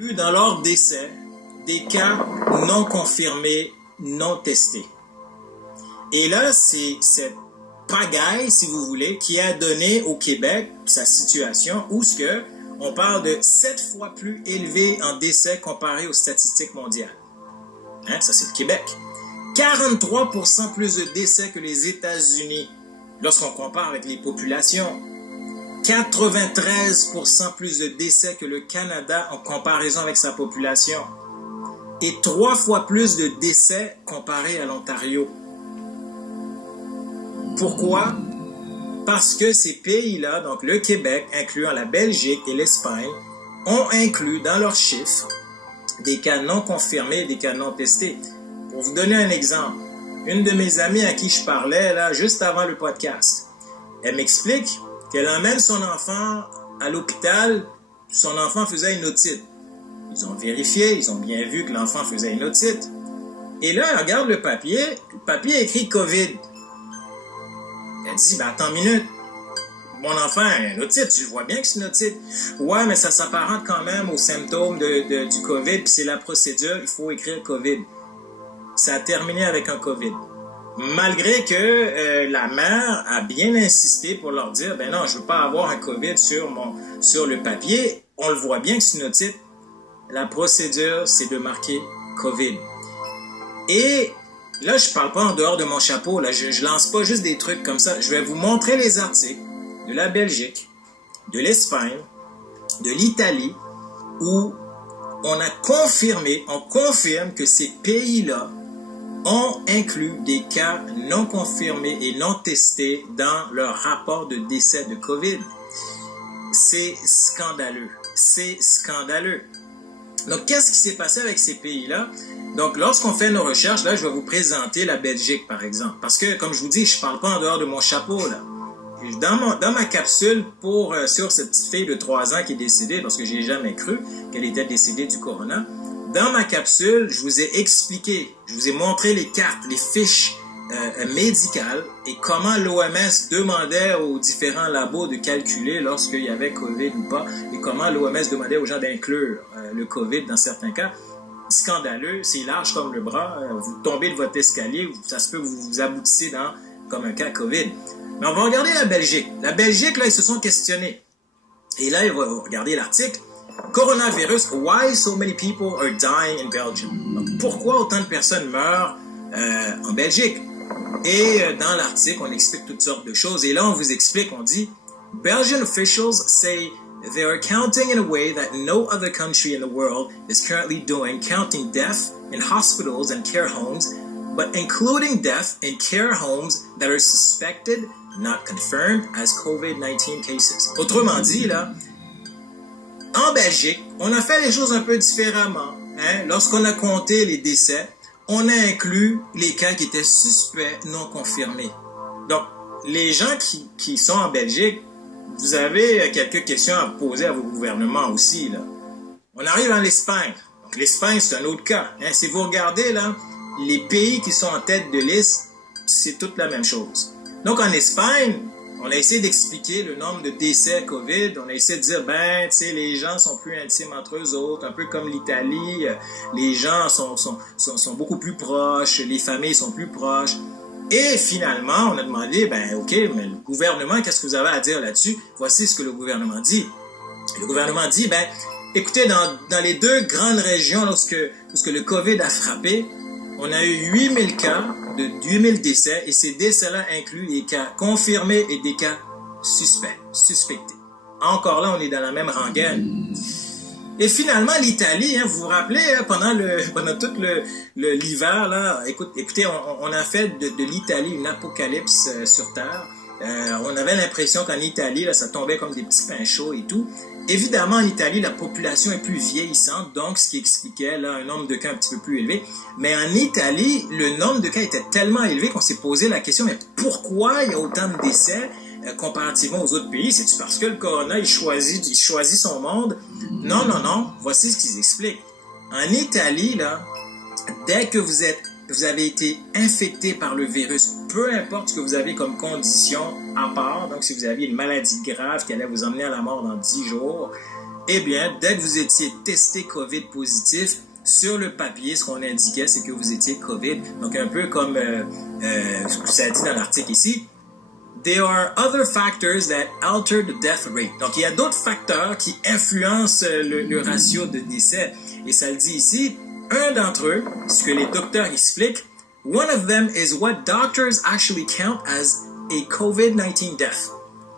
Dans leur décès des cas non confirmés, non testés. Et là, c'est cette pagaille, si vous voulez, qui a donné au Québec sa situation où on parle de 7 fois plus élevé en décès comparé aux statistiques mondiales. Ça, c'est le Québec. 43% plus de décès que les États-Unis lorsqu'on compare avec les populations. 93% plus de décès que le Canada en comparaison avec sa population. Et 3 fois plus de décès comparé à l'Ontario. Pourquoi? Parce que ces pays-là, donc le Québec, incluant la Belgique et l'Espagne, ont inclus dans leurs chiffres des cas non confirmés et des cas non testés. Pour vous donner un exemple, une de mes amies à qui je parlais là, juste avant le podcast, elle m'explique qu'elle emmène son enfant à l'hôpital, son enfant faisait une otite. Ils ont vérifié, ils ont bien vu que l'enfant faisait une otite. Et là, elle regarde le papier écrit COVID. Elle dit, attends une minute, mon enfant a une otite, je vois bien que c'est une otite. Ouais, mais ça s'apparente quand même aux symptômes du COVID, puis c'est la procédure, il faut écrire COVID. Ça a terminé avec un COVID. Malgré que la mère a bien insisté pour leur dire, ben non, je ne veux pas avoir un COVID sur le papier, on le voit bien que c'est une otite. La procédure, c'est de marquer COVID. Et là, je ne parle pas en dehors de mon chapeau, là, je ne lance pas juste des trucs comme ça. Je vais vous montrer les articles de la Belgique, de l'Espagne, de l'Italie, où on confirme que ces pays-là ont inclus des cas non confirmés et non testés dans leur rapport de décès de COVID. C'est scandaleux. C'est scandaleux. Donc, qu'est-ce qui s'est passé avec ces pays-là? Donc, lorsqu'on fait nos recherches, là, je vais vous présenter la Belgique, par exemple. Parce que, comme je vous dis, je ne parle pas en dehors de mon chapeau, là. Dans ma capsule sur cette petite fille de 3 ans qui est décédée, parce que je n'ai jamais cru qu'elle était décédée du corona, dans ma capsule, je vous ai expliqué, je vous ai montré les cartes, les fiches médicales et comment l'OMS demandait aux différents labos de calculer lorsqu'il y avait COVID ou pas et comment l'OMS demandait aux gens d'inclure le COVID dans certains cas. Scandaleux, c'est large comme le bras, vous tombez de votre escalier, ça se peut que vous aboutissez comme un cas COVID. Mais on va regarder la Belgique. La Belgique, là, ils se sont questionnés. Et là, ils vont regarder l'article. Coronavirus, why so many people are dying in Belgium? Donc, pourquoi autant de personnes meurent en Belgique? Et dans l'article, on explique toutes sortes de choses. Et là, on vous explique, on dit, Belgian officials say they are counting in a way that no other country in the world is currently doing, counting death in hospitals and care homes, but including death in care homes that are suspected, not confirmed, as COVID-19 cases. Autrement dit, là, en Belgique, on a fait les choses un peu différemment. Lorsqu'on a compté les décès, on a inclus les cas qui étaient suspects non confirmés. Donc, les gens qui sont en Belgique, vous avez quelques questions à poser à vos gouvernements aussi, là. On arrive en Espagne. Donc, l'Espagne, c'est un autre cas. Si vous regardez, là, les pays qui sont en tête de liste, c'est toute la même chose. Donc, en Espagne, on a essayé d'expliquer le nombre de décès COVID. On a essayé de dire, les gens sont plus intimes entre eux autres, un peu comme l'Italie. Les gens sont beaucoup plus proches, les familles sont plus proches. Et finalement, on a demandé, OK, mais le gouvernement, qu'est-ce que vous avez à dire là-dessus? Voici ce que le gouvernement dit. Le gouvernement dit, écoutez, dans les 2 grandes régions, lorsque le COVID a frappé, on a eu 8000 cas, de 8000 décès, et ces décès-là incluent les cas confirmés et des cas suspectés. Encore là, on est dans la même rengaine. Et finalement, l'Italie, vous vous rappelez, pendant tout l'hiver, là, écoutez, on a fait de l'Italie une apocalypse sur Terre. On avait l'impression qu'en Italie, là, ça tombait comme des petits pains chauds et tout. Évidemment, en Italie, la population est plus vieillissante, donc ce qui expliquait là, un nombre de cas un petit peu plus élevé. Mais en Italie, le nombre de cas était tellement élevé qu'on s'est posé la question, mais pourquoi il y a autant de décès comparativement aux autres pays? C'est-tu parce que le corona, il choisit son monde? Non. Voici ce qu'ils expliquent. En Italie, là, dès que vous avez été infecté par le virus, peu importe ce que vous avez comme condition à part, donc si vous aviez une maladie grave qui allait vous emmener à la mort dans 10 jours, Eh bien, dès que vous étiez testé COVID positif, sur le papier, ce qu'on indiquait, c'est que vous étiez COVID. Donc, un peu comme ça a dit dans l'article ici, there are other factors that alter the death rate. Donc, il y a d'autres facteurs qui influencent le ratio de décès. Et ça le dit ici, un d'entre eux, ce que les docteurs expliquent, one of them is what doctors actually count as a COVID-19 death.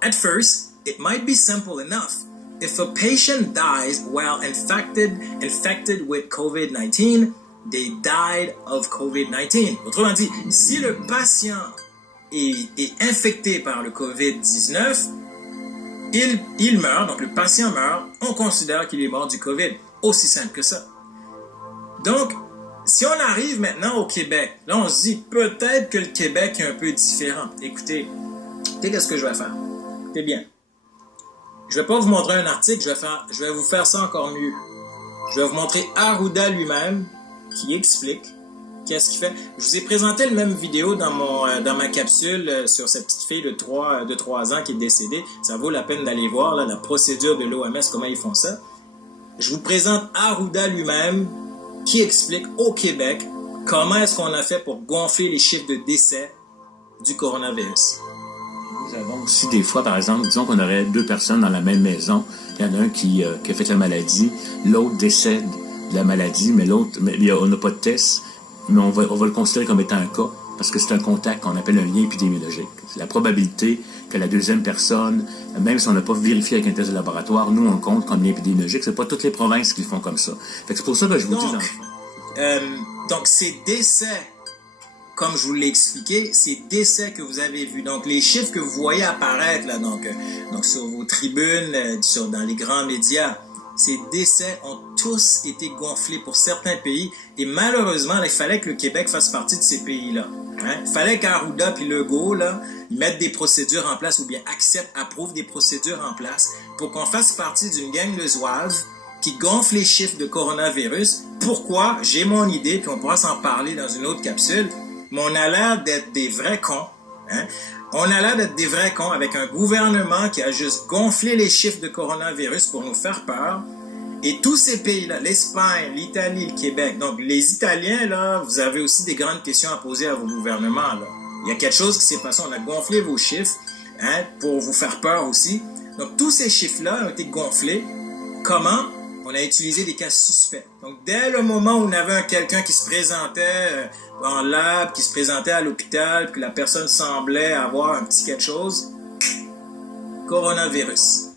At first, it might be simple enough. If a patient dies while infected with COVID-19, they died of COVID-19. Autrement dit, si le patient est infecté par le COVID-19, il meurt, donc le patient meurt, on considère qu'il est mort du COVID. Aussi simple que ça. Donc, si on arrive maintenant au Québec, là on se dit peut-être que le Québec est un peu différent. Écoutez, qu'est-ce que je vais faire? C'est bien. Je ne vais pas vous montrer un article, je vais vous faire ça encore mieux. Je vais vous montrer Arruda lui-même qui explique qu'est-ce qu'il fait. Je vous ai présenté la même vidéo dans ma capsule sur cette petite fille de 3 ans qui est décédée. Ça vaut la peine d'aller voir là, la procédure de l'OMS, comment ils font ça. Je vous présente Arruda lui-même qui explique au Québec comment est-ce qu'on a fait pour gonfler les chiffres de décès du coronavirus. Nous avons aussi des fois, par exemple, disons qu'on aurait 2 personnes dans la même maison. Il y en a un qui a fait la maladie, l'autre décède de la maladie, mais on n'a pas de test, mais on va le considérer comme étant un cas, parce que c'est un contact qu'on appelle un lien épidémiologique. C'est la probabilité que la deuxième personne, même si on n'a pas vérifié avec un test de laboratoire, nous on le compte comme lien épidémiologique. C'est pas toutes les provinces qui le font comme ça. Fait que c'est pour ça que je vous dis... Donc ces décès, comme je vous l'ai expliqué, ces décès que vous avez vus, donc les chiffres que vous voyez apparaître là, donc sur vos tribunes, dans les grands médias, ces décès ont tous été gonflés pour certains pays et malheureusement, là, il fallait que le Québec fasse partie de ces pays-là. Hein? Il fallait qu'Arruda puis Legault là, mettent des procédures en place ou bien approuvent des procédures en place pour qu'on fasse partie d'une gang de zouaves qui gonfle les chiffres de coronavirus. Pourquoi? J'ai mon idée, puis on pourra s'en parler dans une autre capsule. Mais on a l'air d'être des vrais cons. Hein? On a l'air d'être des vrais cons avec un gouvernement qui a juste gonflé les chiffres de coronavirus pour nous faire peur. Et tous ces pays-là, l'Espagne, l'Italie, le Québec, donc les Italiens, là, vous avez aussi des grandes questions à poser à vos gouvernements. Là. Il y a quelque chose qui s'est passé, on a gonflé vos chiffres hein, pour vous faire peur aussi. Donc tous ces chiffres-là ont été gonflés. Comment? On a utilisé des cas suspects. Donc, dès le moment où on avait quelqu'un qui se présentait en lab, qui se présentait à l'hôpital, que la personne semblait avoir un petit quelque chose, coronavirus.